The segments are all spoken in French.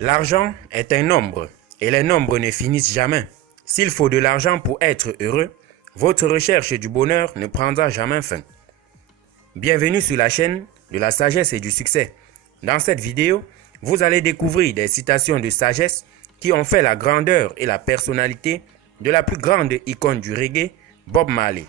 L'argent est un nombre et les nombres ne finissent jamais. S'il faut de l'argent pour être heureux, votre recherche du bonheur ne prendra jamais fin. Bienvenue sur la chaîne de la sagesse et du succès. Dans cette vidéo, vous allez découvrir des citations de sagesse qui ont fait la grandeur et la personnalité de la plus grande icône du reggae, Bob Marley.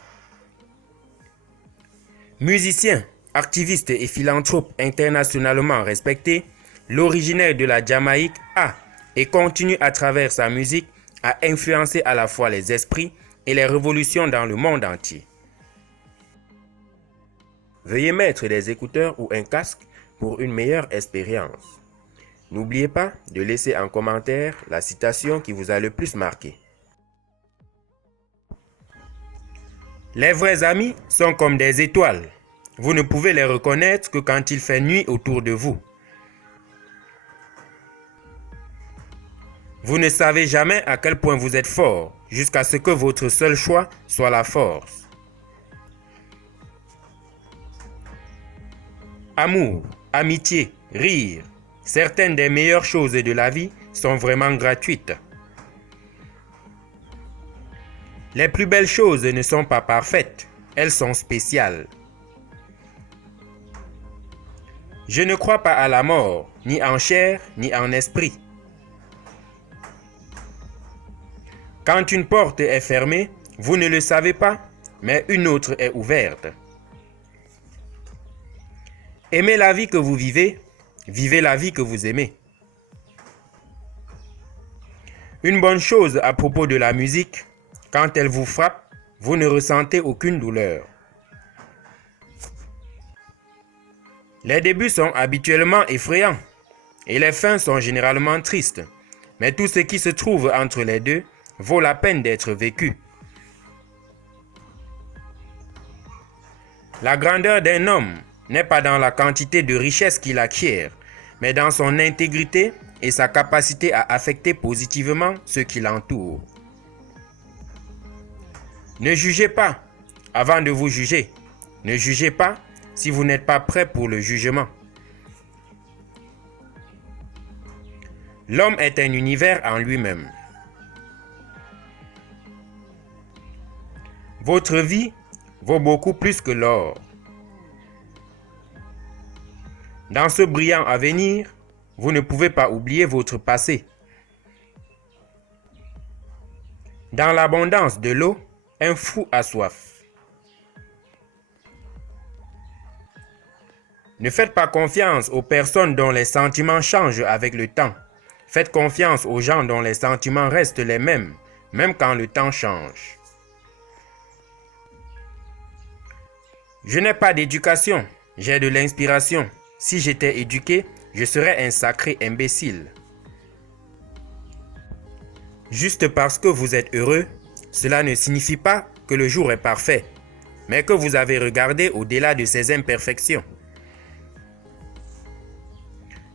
Musicien, activiste et philanthrope internationalement respecté, l'originaire de la Jamaïque a et continue à travers sa musique à influencer à la fois les esprits et les révolutions dans le monde entier. Veuillez mettre des écouteurs ou un casque pour une meilleure expérience. N'oubliez pas de laisser en commentaire la citation qui vous a le plus marqué. Les vrais amis sont comme des étoiles. Vous ne pouvez les reconnaître que quand il fait nuit autour de vous. Vous ne savez jamais à quel point vous êtes fort, jusqu'à ce que votre seul choix soit la force. Amour, amitié, rire, certaines des meilleures choses de la vie sont vraiment gratuites. Les plus belles choses ne sont pas parfaites, elles sont spéciales. Je ne crois pas à la mort, ni en chair, ni en esprit. Quand une porte est fermée, vous ne le savez pas, mais une autre est ouverte. Aimez la vie que vous vivez, vivez la vie que vous aimez. Une bonne chose à propos de la musique, quand elle vous frappe, vous ne ressentez aucune douleur. Les débuts sont habituellement effrayants et les fins sont généralement tristes, mais tout ce qui se trouve entre les deux vaut la peine d'être vécu. La grandeur d'un homme n'est pas dans la quantité de richesse qu'il acquiert, mais dans son intégrité et sa capacité à affecter positivement ceux qui l'entourent. Ne jugez pas avant de vous juger. Ne jugez pas si vous n'êtes pas prêt pour le jugement. L'homme est un univers en lui-même. Votre vie vaut beaucoup plus que l'or. Dans ce brillant avenir, vous ne pouvez pas oublier votre passé. Dans l'abondance de l'eau, un fou a soif. Ne faites pas confiance aux personnes dont les sentiments changent avec le temps. Faites confiance aux gens dont les sentiments restent les mêmes, même quand le temps change. Je n'ai pas d'éducation, j'ai de l'inspiration. Si j'étais éduqué, je serais un sacré imbécile. Juste parce que vous êtes heureux, cela ne signifie pas que le jour est parfait, mais que vous avez regardé au-delà de ses imperfections.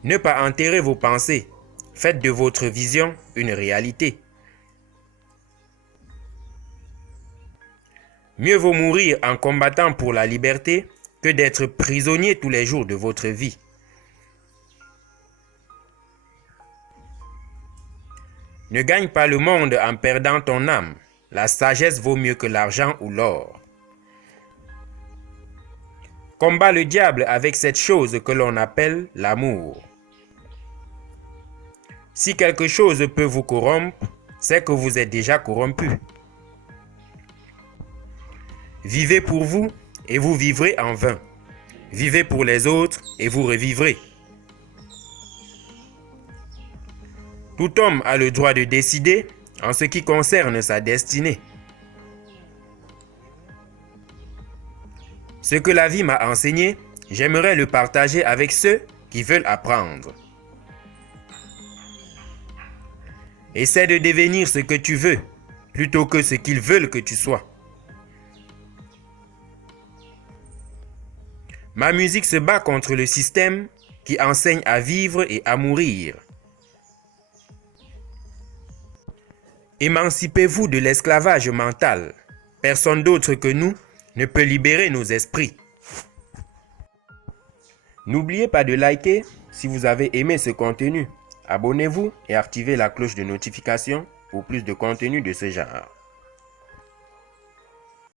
Ne pas enterrer vos pensées, faites de votre vision une réalité. Mieux vaut mourir en combattant pour la liberté que d'être prisonnier tous les jours de votre vie. Ne gagne pas le monde en perdant ton âme. La sagesse vaut mieux que l'argent ou l'or. Combat le diable avec cette chose que l'on appelle l'amour. Si quelque chose peut vous corrompre, c'est que vous êtes déjà corrompu. Vivez pour vous et vous vivrez en vain. Vivez pour les autres et vous revivrez. Tout homme a le droit de décider en ce qui concerne sa destinée. Ce que la vie m'a enseigné, j'aimerais le partager avec ceux qui veulent apprendre. Essaie de devenir ce que tu veux, plutôt que ce qu'ils veulent que tu sois. Ma musique se bat contre le système qui enseigne à vivre et à mourir. Émancipez-vous de l'esclavage mental. Personne d'autre que nous ne peut libérer nos esprits. N'oubliez pas de liker si vous avez aimé ce contenu. Abonnez-vous et activez la cloche de notification pour plus de contenu de ce genre.